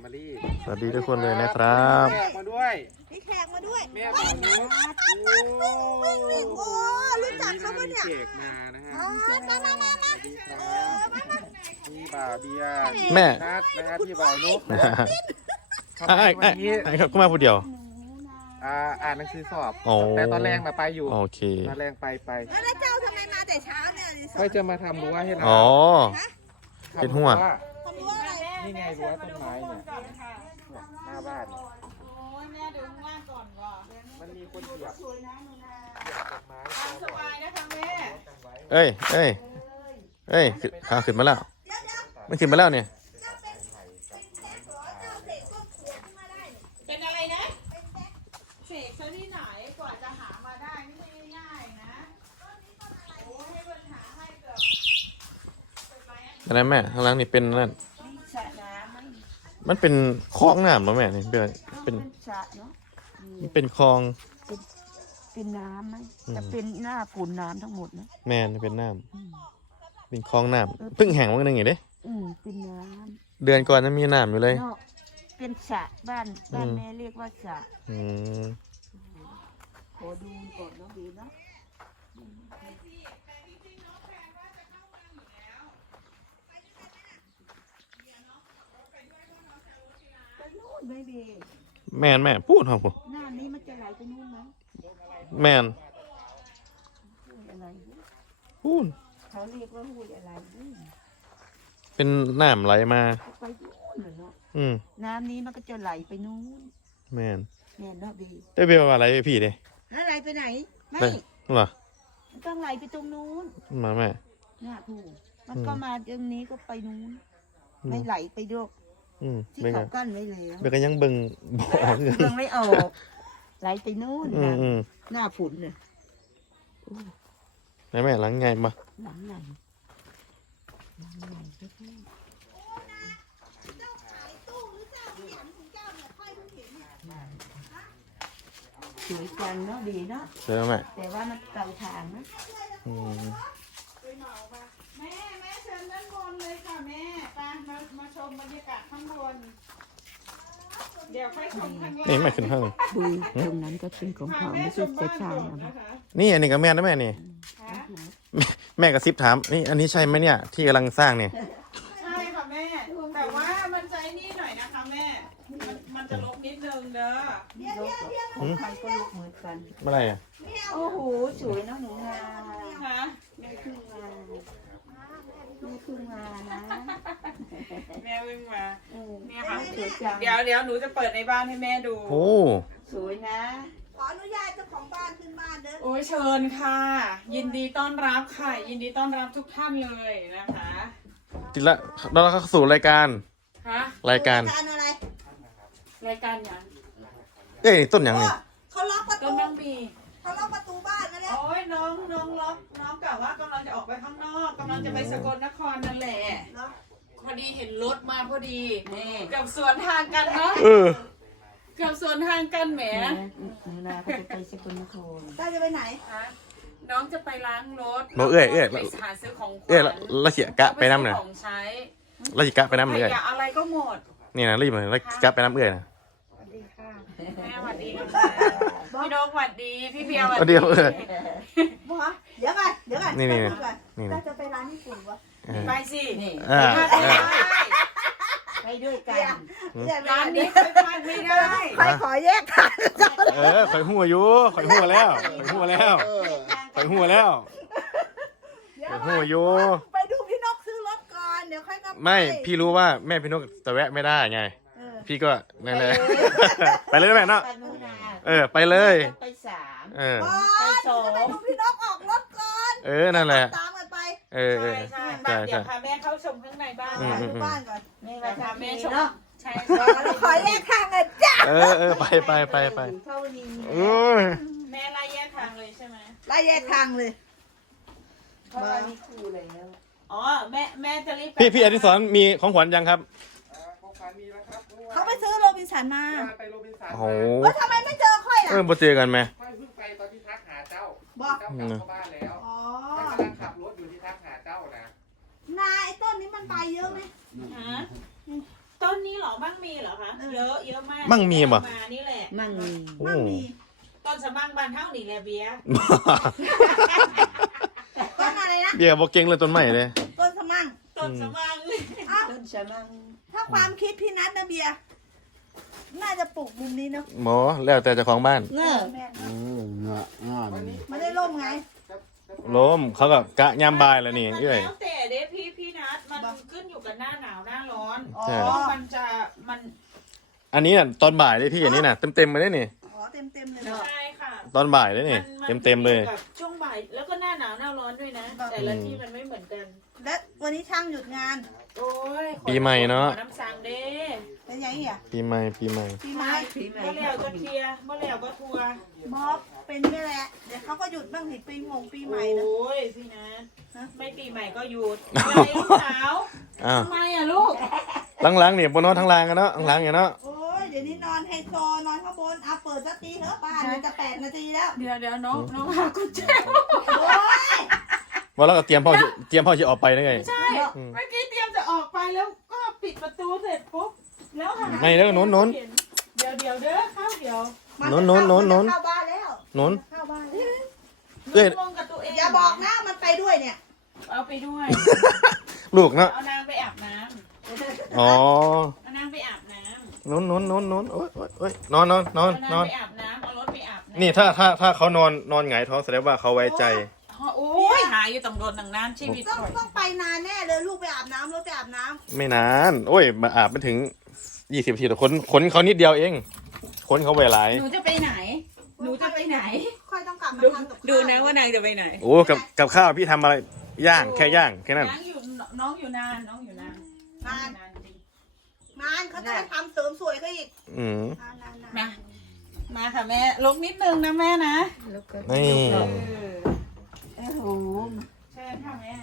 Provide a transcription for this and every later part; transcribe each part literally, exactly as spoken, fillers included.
มารีสวัสดีทุกคนเลยนะครับแขกมาด้วยมีแขกมาด้วยแม่บอกนุ๊กโอ้รู้จักเขาปะเนี่ยเค้กมานะฮะมามามามาสวัสดีครับพี่บ่าวเบียร์แม่นัดนะฮะพี่บ่าวนุ๊กไอ้ไอ้ไอ้ครับก็มาผู้เดียวอ่าอ่านหนังสือสอบโอ้แต่ตอนแรกนะไปอยู่โอเคตอนแรกไปไปแล้วเจ้าทำไมมาแต่เช้าเนี่ยก็จะมาทำรั้วให้เราอ๋อทำเป็นหัวรั้ทำรั้วอะไรนี่ไงรั้วต้นไม้เนี่ยหน้าบ้านเนี่ยโอ้ยแม่ดูข้างล่างก่อนว่ะมันมีคนเหยียบเหยียบต้นไม้ตามสบายนะคะแม่เอ้ยเอ้ยเอ้ยขึ้นขาขึ้นมาแล้วมันขึ้นมาแล้วเนี่ยเป็นอะไรนะเสกซะที่ไหนกว่าจะหามาได้ไม่ใช่ง่ายๆนะโอ้ให้ปัญหาให้เกือบอะไรแม่ข้างล่างนี่เป็นนั่นสระน้ำไหมมันเป็นคลองน้ำเหรอแม่นี่เป็นเป็นเป็นสระเนาะมันเป็นคลองเป็นน้ำไหมอืมแต่เป็นหน้าฝนน้ำทั้งหมดนะแม่นี่เป็นน้ำเป็นคลองน้ำเพิ่งแห้งวันนึงอย่างเด้อืมเป็นน้เดือนก่อนนั้นมีน้ำอยู่เลยำเนาะเป็นสระบ้านบ้านอืมแม่เรียกว่าสระอืมขอดูก่อนเนาะดีเนาะไปนู่นไม่ดีแม่นแม่พูดครับผมหน้านี้มันจะไหลไปนู่นไหมแม่นห้วยอะไรเนี่ยพูดเขาเรียกว่าห้วยอะไรเนี่ยเป็นน้ำไหลมาไปนู่นเหรอเนาะอืมน้ำนี้มันก็จะไหลไปนู่นแม่นแม่เนาะดีได้เบลว่าอะไรพี่เด้แล้วไหลไปไหนไม่ได้เหรอมันต้องไหลไปตรงนู้นมาแม่น่าถูกมันก็มาตรงนี้ก็ไปนู้นอืมไม่ไหลไปด้วยอืมที่เบลเขาก็กั้นไว้แล้วเบลก็ยังเบิ่งบ่ออกอยู่ยังไม่ออกไหลไปนู้นอืมนะอืมหน้าฝนเนี่ยไหนแม่หลังไงมาหลังไหนหลังไหนก็ได้เจ้าขายตู้หรือเจ้าเหรียญของเจ้าเนี่ยค่อยเพิ่งเห็นเนี่ยสวยจังเนาะดีเนาะเจอแม่แต่ว่ามันไกลทางนะอืมไปเหมาปะแม่แม่เชิญด้านบนเลยค่ะแม่ไปมามาชมบรรยากาศข้างบนเดี๋ยวค่อยชมข้างล่างนี่แม่ขึ้นข้างคุยตรงนั้นก็เป็นของเขาไม่ใช่จะใช่นะนะคะนี่อันนี้ก็แม่นะแม่นี่ฮะแม่แม่กระซิบถามนี่อันนี้ใช่ไหมเนี่ยที่กำลังสร้างเนี่ยใช่ค่ะแม่ แต่ว่ามันใจนี่หน่อยนะคะแม่ มันมันจะลบนิดนึงเด้อลกของใครก็ลกเหมือนกันเมื่อไหรอ่ะโอ้โหสวยเนาะหนูนาฮะแม่ครึ่งงานแม่ครึ่งงานนะแม่วิ่งมาเออเนี่ยค่ะสวยจังเดี๋ยวเดี๋ยวหนูจะเปิดในบ้านให้แม่ดูโอ้สวยนะขออนุญาตเจ้าของบ้านขึ้นบ้านเด้อโอ้ยเชิญค่ะ ยินดีต้อนรับค่ะ ยินดีต้อนรับทุกท่านเลยนะคะทีละเราเข้าสู่รายการฮะรายการการอะไรรายการยังเอ้ยต้นยังก็นี่เขาล็อกประต้ตูนน้องบีเขาล็อกประตูบ้านมาแล้วโอ้ยน้องน้องล็อกน้องกล่าวว่ากำลังจะออกไปข้างนอกกำลังจะไปสกลนครนั่นแหละเนาะพอดีเห็นรถมาพอดีนี่เกับสวนทางกันเนาะเออเกับสวนทางกันแหมหนูนาก็จะไปสกลนครเจ้าจะไปไหนฮะน้องจะไปล้างรถบอกเอ้ยเอ้ยไปหาซื้อของขวัญเอ้ยละเสียกะไปน้ำซื้เนี่อย ของใช้ละเสียกะไปน้ำขเลยยะอะไรก็หมดนี่นะรีบเลยละกะไปน้ำเอ้ยนะสวัสดีค่ะแม่สวัสดีค่ะพี่นกสวัสดีพี่เบียร์สวัสเอาเดียวเออบัวเดี๋ยวก่อนเดี๋ยวก่อนนี่นี่แป๊บก่อนนี่นะเจ้าจะไปร้านญี่ปุ่นวะเออไปสินี่อ่าพลาดไม่อ่าได้ไปด้วยกันเดี๋ยวร้านนี้ไปพลาดไม่ได้ใครขอแยกทางเจ้าเออข่อยหัวอยู่ข่อยหัวแล้วข่อยหัวแล้วข่อยหัวแล้วเดี๋ยวข่อยก่หัอวน อยู่ไปดูพี่นกซื้อรถก่อนเดี๋ยวค่อยกลับไม่พี่รู้ว่าแม่พี่นกจะแวะไม่ได้ไงเออพี่ก็นั่นเลย ไปเลยแม่เนาะไปหนูนาเออไปเลยไปสามเออก่อนไปสองจะไปดูพี่นกออกรถก่อนเออนั่นแหละตามกันไปเออเอใช่อใช่ใช่เดี๋ใช่ยวพาแม่เข้าชมข้างในบ้านอืมไปดูบ้านก่อนไม่ไปว่าพาทำแม่แม่ชมเนาะใช่เราขอแยกทางกันจ้ะเออเออไปไปไปไปเท่านี้โอ้ยแม่ไล่แยกทางเลยใช่ไหมไล่แยกทางเลยเพราะว่ามีครูแล้วอ๋อแม่แม่จะรีบพี่พี่อดิศรมีของขวัญยังครับอ่าของขวัญมีแล้วครับเขาไปซื้อโรบินสันมาไปโรบินสันโอ้โหแล้วทำไมไม่เจอค่อยเอล่ะอมาเจอกันไหมค่อยเพิ่งไปตอนที่ทักหาเจ้าบอกเจ้ากลับเข้าบ้านแล้วอ๋อค่อยกำลังขับรถอยู่ที่ทักหาเจ้านะนาไอ้ต้นนี้มันใบเยอะไหมฮะต้นนี้เหรอมั่งมีเหรอคะเยอะเยอะมากมั่งมีบ่มานี่แหละมั่งมีโอ้มั่งมีต้นสมังบานเท่านี่แหละเบียร์ต้นอะไรนะเบียร์บอกเก่งเลยต้นใหม่เลยต้นสมั่งต้นสมังอ้าวต้นสะมังถ้าความคิดพี่นัทนะเบียร์น่าจะปลูกมุมนี้เนาะหมอแล้วแต่เจ้าของบ้านเงอะแม่นเออเงาะงอนไม่ได้ร่มไงล้มเขาก็กะยามบายแล้วนี่มันเอ้ยแล้วแต่เด้พี่พี่นัทมันขึ้นอยู่กับหน้าหนาวหน้าร้อนอ๋อใช่มันจะมันอันนี้น่ะตอนบ่ายเลยพี่อันนี้น่ะเต็มเต็มๆมาได้นี่อ๋อเต็มเต็มๆเลยเหรอใช่ค่ะตอนบ่ายเลยนี่มัเต็มเต็มๆเลยขึ้นอกับช่วงบ่ายแล้วก็หน้าหนาวหน้าร้อนด้วยนะ แต่ละที่มันไม่เหมือนกันและวันนี้ช่างหยุดงานโอ้ยขอปีใหม่เนาะขอน้ำสังเด้เป็นยังไงอ่ะปีใหม่ปีใหม่พี่ไม้ผีใหม่เมื่อแล้วก็เคลียร์เมื่อแล้วก็ทัวร์บอบเป็นไม่แหละเดี๋ยวเขาก็หยุดบ้างสิปีมงปีใหม่นะโอ้ยพี่นัทฮะไม่ปีใหม่ก็หยุดอะไรลูกสาวอ้าวทำไมอ่ะลูกหลังๆเนี่ยบนนอนทั้งลางกันเนาะหลังๆเนี่ยเนาะโอ้ยเดี๋ยวนี้นอนไฮโซนอนข้างบนเอาเปิดสักทีเถอะบ้านมันจะแปดนาทีแล้วเดี๋ยวเดี๋ยวน้องน้องหากุญแจโอ้ยว่าแล้วก็เตรียมพ่อจะเตรียมพ่อจะออกไปนะไงใช่เมื่อกี้เตรียมจะออกไปแล้วก็ปิดประตูเสร็จปุ๊บแล้วหาไม่เด้อโน้นโน้นเดี๋ยวเดี๋ยวเด้อเข้าเดี๋ยวมัโน้นโน้นโน้นโน้นมัจะเข้าบ้านแล้วโน้นเข้าบ้านแล้วเอ้ยงงกับตัวเองอย่าบอกนะมันไปด้วยเนี่ยเอาไปด้วยลูกเนาะเอานางไปอาบน้อ๋อำเอานางไปอาบน้ำโน้นโน้นโน้นโน้นโอ้ยโอ้ยโอ้ยนอนนอนนอนเอานนาอง นไปอาบน้ำเอารถไปอาบน้ำนี่ถ้าถ้าถ้าเขานอนนอนหงายท้องแสดงว่าเขาไว้ใจโอ้ยหายอยู่ตำรวจต่างน้ำชีวิตต้องข่อยต้องไปนานแน่เลยลูกไปอาบน้ำรถไปอาบน้ำไม่นาน โอ้ยมาอาบไม่ถึงยี่สิบนาทีแต่ขนขนเขานิดเดียวเองขนเขาไวหลายหนูจะไปไหน หนูจะไปไหนค่อยต้องกลับมาดูทำกับข้าวดูนะว่านางจะไปไหนโอ้กับกับข้าวพี่ทำอะไรย่างแค่ย่างแค่นั้นน้องอยู่น้องอยู่นานน้องอยู่นานนานนานจริงนานเขาจะไปทำเสริมสวยเขาอีกอืมนานนานนานมา มาค่ะแม่ลงนิดนึงนะแม่นะแล้วก็นี่เออโอ้โหเชิญค่ะแม่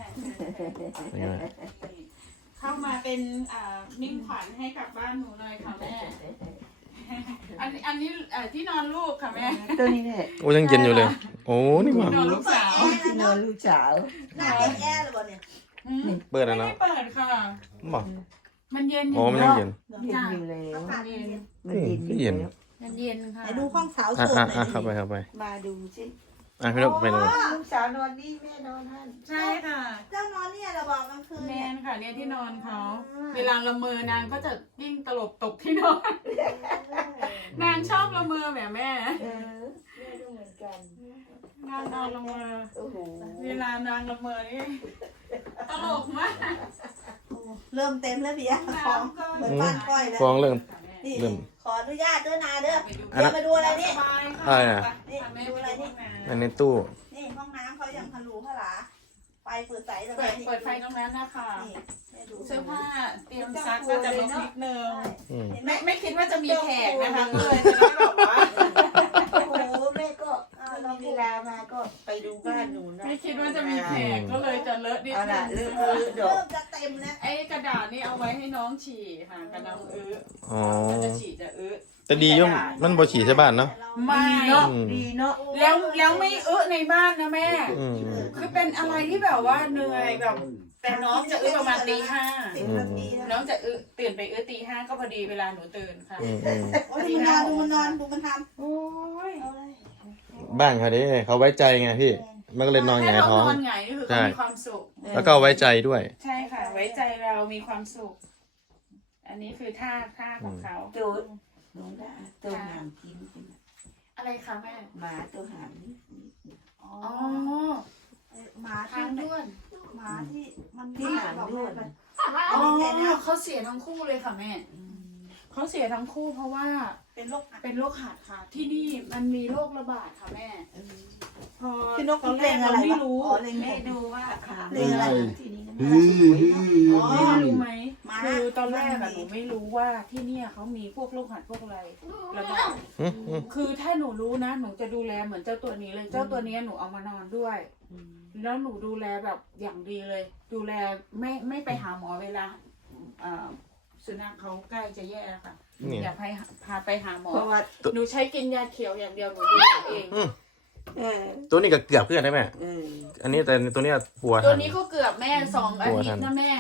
เข้ามาเป็นอ่ามิ่งขวัญให้กับบ้านหนูหน่อยค่ะแม่ อันอันนี้เอ่อที่นอนลูกค่ะแม่ตัวนี้เนี่ยโอ้ยังเย็นอยู่เลย โอ้นี่ว่าที่นอนลูกสาวที่นอนลูกสาวหน้าเป็นแอร์เลยบ่เนี่ยอืมเปิดแล้วไม่เนาะได้เปิดค่ะบอกมันเย็นอโอ้ยู่มันยังเย็นเย็นอยู่แล้วอากาศเย็นมันเย็นอยู่เย็นแล้วมันเย็นค่ะไหนดูห้องสาวอ่ะโสดอ่ะหน่อ่ะอยเข้าไปเข้าไปมาดูสิอ่ะพี่นกไปดูลูกสาวนอนนี่แม่นอนนั่นใช่ค่ะเจ้านอนเนี่ยเราบอกกลางคืนแมเนี่ยนค่ะเนี่ยที่นอนเขา เวลาละเมอนางก็จะยิ่งตลบตกที่นอน นางชอบละเมอแหมแม่เออแม่ก็เหมือนกันนางนอนละเมอโอ้โหเวลานางละเมอนี่ตลกมากเริ่มเต็มแล้วเบียร์ของเหมือนบ้านก้อยแล้วฟองเรื่องนี่เริ่มขออนุญาตด้วยนาเด้ออันเดี๋นั้ยวน มาดูอะไรนี่สบายอะไรค่ะอ่ะนี่แม่ดูอะไรนี่อันในตู้นี่ห้องน้ำเขาอย่างพลูพลาไฟเปิดใสเลยเปิดเปิดไฟตรงนั้นนะคะนี่แม่ดูเสื้อผ้าเตรียมซักก็จะลดนิดนึงอืมเห็นไหมไม่ไม่คิดว่าจะมีแขกนะคะก็เลยจะได้แบบว่าโอ้โหแม่ก็เราเวลามาก็ไปดูบ้านหนูนะไม่คิดว่าจะมีแขกก็เลยจะเลอะนิดเอานึละงเลือกเลือกดอเริ่กมจะเต็มแล้วไอ้กระดาษนี่เอาไว้ให้น้องฉี่ค่ะกับน้องอื้ออ๋อถ้าจะฉี่จะอื้อแต่ดียุ่งมันบ่ฉี่ใช่บ้านเนาะไม่เนาะดีเนาะแล้วแล้วไม่อื้อในบ้านนะแม่อืมคือเป็นอะไรที่แบบว่าเหนื่อยแบบ แต่น้องจะอื้อประมาณตีห้าสิบนาทีแล้วน้องจะอื้อตื่นไปอื้อตีห้าก็พอดีเวลาหนูตื่นค่ะอืมอืมโอ้ยดูมันนอนดูมันนอนดูมันทโอ้ยำเอาเลยบ้านเขาดิเขาไว้ใจไงพี่ มันก็เลยนอนหให้งายเขาท้องนอนหงายนี่คือใช่เขามีความสุขแล้วก็ไว้ใจด้วยใช่ค่ะ ไว้ใจเรามีความสุข อันนี้คือท่าท่าของเขาตัวหนูด่าตัวหางกินกินอะไรคะแม่หมาตัวหางนี่อ๋ออ๋อหมาทาที่งด้วนหมาที่มันที่หางด้วนอ๋อเขาเสียทั้งคู่เลยค่ะแม่เขาเสียทั้งคู่เพราะว่าเป็นโรคหัดเป็นโรคหัดค่ะ ที่นี่มันมีโรคระบาดค่ะแม่พอพี่นกตอนแรเล็กงเราอะไรไม่วะรู้อ๋อเล็งแม่ผมดูว่าขาเล็งอะไรที่นี่นะฮืมันอสวยฮืเนาะอแม่รู้ไหมมาคือตอนแรกอะหนูไม่รู้ว่าที่เนี่ยเขามีพวกโรคหัดพวกอะไรระบาดอืมอืมคือถ้าหนูรู้นะหนูจะดูแลเหมือนเจ้าตัวนี้เลยเจ้าตัวนี้หนูเอามานอนด้วย แล้วหนูดูแลแบบอย่างดีเลย ดูแลไม่ไม่ไปหาหมอเวลาเอ่อสุนัขเขาใกล้จะแย่แล้วค่ะนี่อยากให้พาไปหาหมอเพราะว่าหนูใช้กินยาเขียวอย่างเดียวหนูดูแลเองเออตัวนี้ก็เกือบเพื่อนได้ไหมเอออันนี้แต่ตัวเนี้ยปัวตัวทันนี้ก็เกือบแม่สองอาทิตย์นะแม่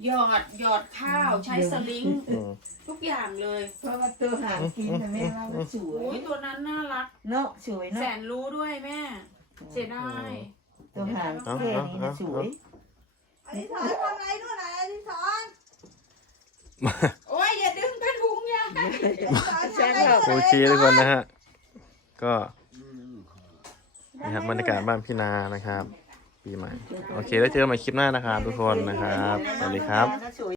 หยอดหยอดข้าวใช้สลิงอืมทุกอย่างเลยเพราะว่าตัวหางกินนะแม่ว่ามันสวยโอ้ยตัวนั้นน่ารักเนาะสวยแสเนาะนรู้ด้วยแม่เสียดายตัวหางแค่นี้นะสวยอธิษฐานทำอะไรนู่นน่ะอธิษฐานโอ้ยอย่าดึงกระทุงยายอธิษฐานทำอะไรนู่นโอน่ะเคทุกคนนะฮะ ก็นี่ครับบรรยากาศบ้านพี่นานะครับ ปีใหม่ โอเคแล้วเจอกันใหม่คลิปหน้านะครับทุกคนนะครับ สวัสดีครับสวย